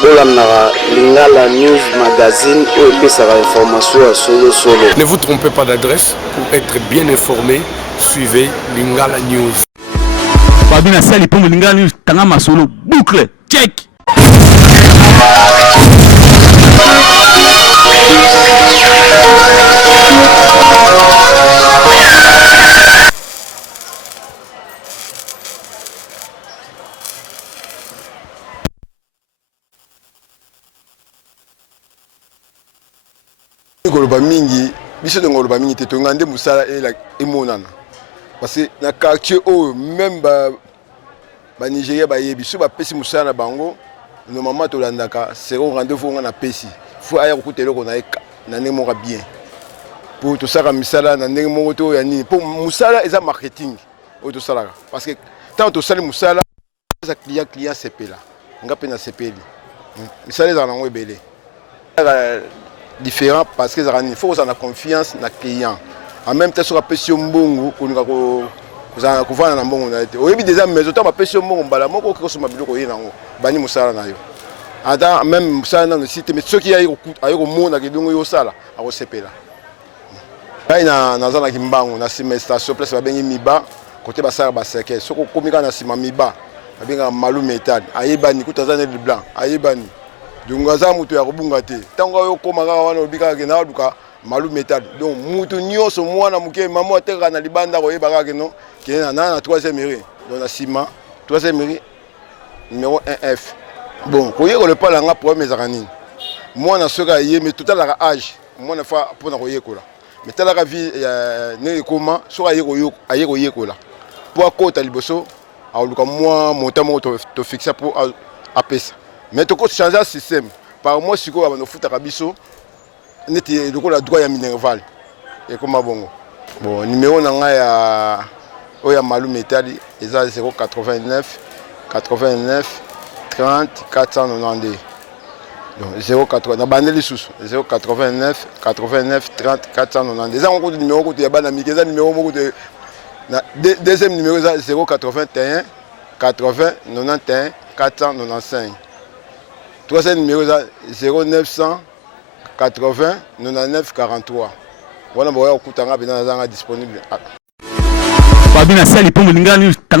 Bolamnara Lingala News Magazine et puis ça va information à solo. Ne vous trompez pas d'adresse pour être bien informé. Suivez Lingala News. Babina Sali pour Lingala News, Tangama Solo, boucle, check. Ngoloba mingi biso de ngoloba mingi te to ngande musala e monana parce que na quartier o même ba Nigeria ba yebi so ba pesi musala bango normalement to landaka c'est un rendez-vous on a pesi faut aya ko telo ko na ne mo bien pour to saka misala na ne mo to ya ni pour musala eza marketing o to sala parce que tant to sala musala za client CP là ngape na CP li misala za na ngo ebele différent parce que il faut qu'on ait confiance dans le client. En même temps, sur la pression bongo, qu'on a qu'on voit dans bongo na été. Au début des années, mais autant la pression bongo, bala moko ko so mabilo ko yena ngo. Bani musala na yo. Ata même musala na le site, mais ceux qui ayo ko mona ke dongo yo sala, a ko sepela. Là na zana kimbango na semestre sur place ba bengi miba, côté ba sala ba seke. Soko komika na sima miba, ba benga malu metal. Ayebani kutazana de blanc, ayebani. Donc ngaza mutu ya kubunga te tango yo komaka wana obika ke na duka malu metal donc mutu nyoso mwana muke mama ateka na libanda ko yebaka ke no ke na troisième mairie donc na ciment troisième mairie numéro 1F bon ko yeko le pala nga problème ezaka nini mwana soka yeme totalaka âge mwana fa pona ko yekola mais talaka vie ne koma soka ayeko yekola pour akota liboso aluka moi montamo to fixa pour apesa. Mais tu peux changer le système. Par moi, si tu as un foot à Kabiso, tu as le droit à Minerval. Et comme bon. Bon, numéro na Malou Métal, ils ont 089 89 30 492. Donc 089 na bandeli sous 089 89 30 492. Ça on numéro que tu as banami, ça numéro que deuxième numéro 081 80 91 495. Troisième numéro 0900 80 99 43. Voilà, je vais vous disponible. Babina Sali pour Lingala News.